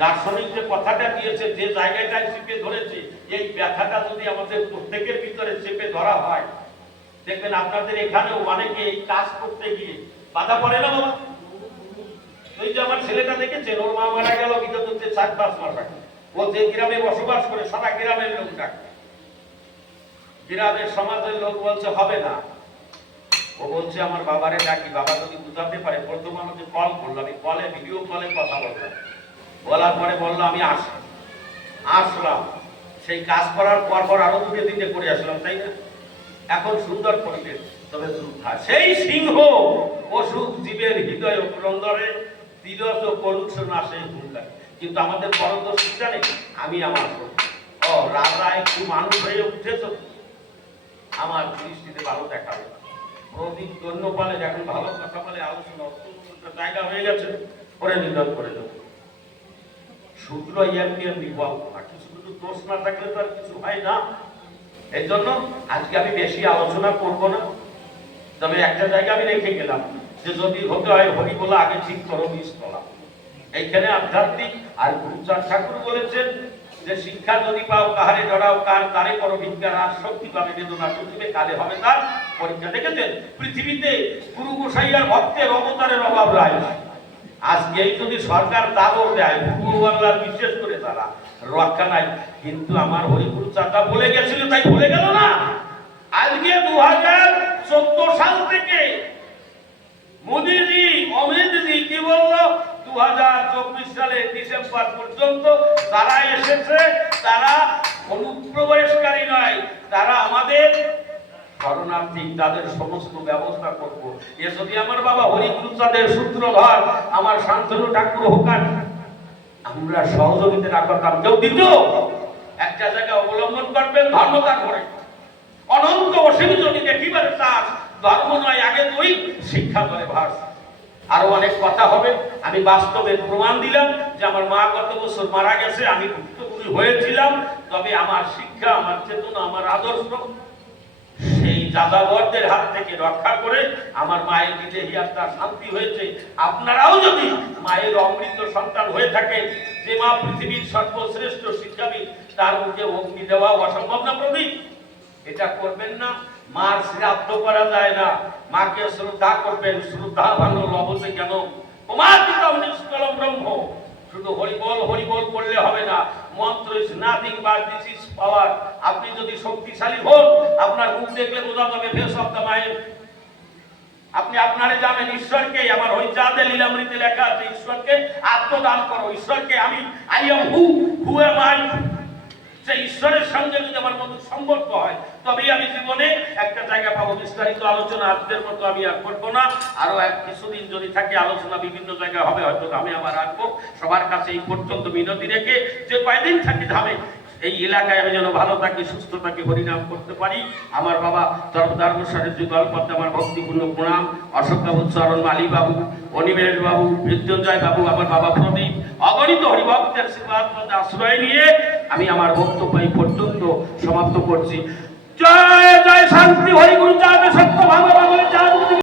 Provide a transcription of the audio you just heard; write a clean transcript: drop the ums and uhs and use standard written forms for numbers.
দার্শনিক যে কথাটা দিয়েছে, যে জায়গাটায় চেপে ধরেছে, এই ব্যথাটা যদি আমাদের প্রত্যেকের ভিতরে চেপে ধরা হয়, দেখবেন আপনাদের এখানেও অনেকে এই কাজ করতে গিয়ে বাধা পড়ে না বাবা। ওই যে আমার ছেলেটা দেখেছেন, ওর মা মারা গেল বিগত 4-5 মাস আগে। ও যে গ্রামে বসবাস করে সারা গ্রামের লোক ডাকে, গ্রামের সমাজের লোক বলছে হবে না। ও বলছে আমার বাবারে ডাকি, বাবা যদি বুঝাতে পারে। প্রথম আমাকে কল করলো, আমি কলে ভিডিও কলে কথা বললাম, বলার পরে বললো আমি আসলাম। সেই কাজ করার পর আরো 2-3 করে আসলাম, তাই না? এখন সুন্দর পরিবেশ, তবে সেই সিংহ অসুখ জীবের হৃদয় ক্রন্দরে তিরস পরুষ নাশে ভুললাম। কিন্তু আমাদের পরদর্শিতা নেই। আমি আমার রাজা একটু মানুষ হয়ে উঠেছ, আমার দৃষ্টিতে ভালো দেখাবে। প্রদীপ দন্য পালে এখন ভালো কথা বলে, আলোচনা অত্যন্ত জায়গা হয়ে গেছে, পরে নিধন করে দেবো। শুক্র ইয়ার বিবাহ না, কিছু কিছু দোষ না থাকলে তো আর কিছু হয় না। এই জন্য আজকে আমি বেশি আলোচনা করব না, তবে একটা জায়গা আমি রেখে গেলাম যে যদি হতে হয় হরি বলা আগে ঠিক করো বীজতলা। এইখানে আধ্যাত্মিক আর গুরুচাঁদ ঠাকুর বলেছেন যে শিক্ষা যদি পাও কাহারে ডরাও কার তারে করো ভিক্ষা, আর শক্তি পাবে বেদনা টুকবে কালে হবে তার পরীক্ষা। দেখেছেন পৃথিবীতে গুরু গোসাই আর ভক্তের অবতারের অভাব নাই। আজকে যদি সরকার দাবর দেয়, পূর্ব বাংলার বিশেষ করে তারা রক্ষা নাই। কিন্তু আমার হরিগুরু চাচা বলে গেছিল, তাই ভুলে গেল না। আজকে 2014 সাল থেকে মোদীজি অমিতজি কি বললো, 2024 সালে ডিসেম্বর পর্যন্ত তারা এসেছে, তারা অনুপ্রবেশকারী নয়, তারা আমাদের শরণার্থী, তাদের সমস্ত ব্যবস্থা করব। এ যদি আমার বাবা হরিগুরু চাঁদের সূত্রধর আমার শান্তনু ঠাকুর হোকান আমরা সহযোগিতা না করতাম, কেউ দিত? একটা জায়গা অবলম্বন করবেন ধর্মতা করে, অনন্ত অসীম যদি দেখিবার চাস, ধর্ম নয় আগে তুই শিক্ষা করে ভাস। আরো অনেক কথা হবে, আমি বাস্তবে প্রমাণ দিলাম যে আমার মা গত বছর মারা গেছে, আমি ভুক্তভোগী হয়েছিলাম, তবে আমার শিক্ষা, আমার চেতনা, আমার আদর্শ সেই যাযাবরদের হাত থেকে রক্ষা করে আমার মায়ের বিদেহী আত্মা শান্তি হয়েছে। আপনারাও যদি মায়ের অমৃত সন্তান হয়ে থাকে, যে মা পৃথিবীর সর্বশ্রেষ্ঠ শিক্ষাবিদ, তার মুখে অগ্নি দেওয়া অসম্ভব না প্রদীপ? এটা করবেন না। মার শ্রাদ্ধ করা যায় না, মাকে শ্রদ্ধা করবেন। শ্রদ্ধা ভালো লবতে কেন তোমার পিতাও নিষ্কলম ব্রহ্ম। শুধু হরিবল করলে হবে না, মন্ত্র is nothing but this is power. আপনি যদি শক্তিশালী হন, আপনার মুখ দেখলে বোঝা যাবে ফেস অফ দ্য মাইন্ড। আপনি আপনারে জানেন ঈশ্বরকে, আমার ওই চাঁদে লীলামৃতে লেখা আছে, ঈশ্বরকে আত্মদান করো। ঈশ্বরকে আমি I am who am I, সেই ঈশ্বরের সঙ্গে যদি আমার মধ্যে সম্পর্ক হয়, তবেই আমি জীবনে একটা জায়গা পাবো। বিস্তারিত আলোচনা আজকের মতো আমি আর করবো না, আরো কিছুদিন যদি থাকে আলোচনা বিভিন্ন জায়গায় হবে, হয়তো ধামে আবার রাখবো। সবার কাছে এই পর্যন্ত বিনতি রেখে যে কয়দিন থাকি ধামে, এই এলাকায় আমি যেন ভালো থাকি, সুস্থ থাকি, হরিনাম করতে পারি। আমার বাবা সর্বধর্মস্বরের যুগলপদ্মে আমার ভক্তিপূর্ণ প্রণাম। অশোক বাবু, চরণ মালি বাবু, অনিমেষ বাবু, মৃত্যুঞ্জয় বাবু, আমার বাবা প্রদীপ, অগণিত হরিভক্তের আশ্রয় নিয়ে আমি আমার বক্তব্য এই পর্যন্ত সমাপ্ত করছি। জয় জয় শান্তি হরিগুরু চাঁদ সত্য ভাগবত।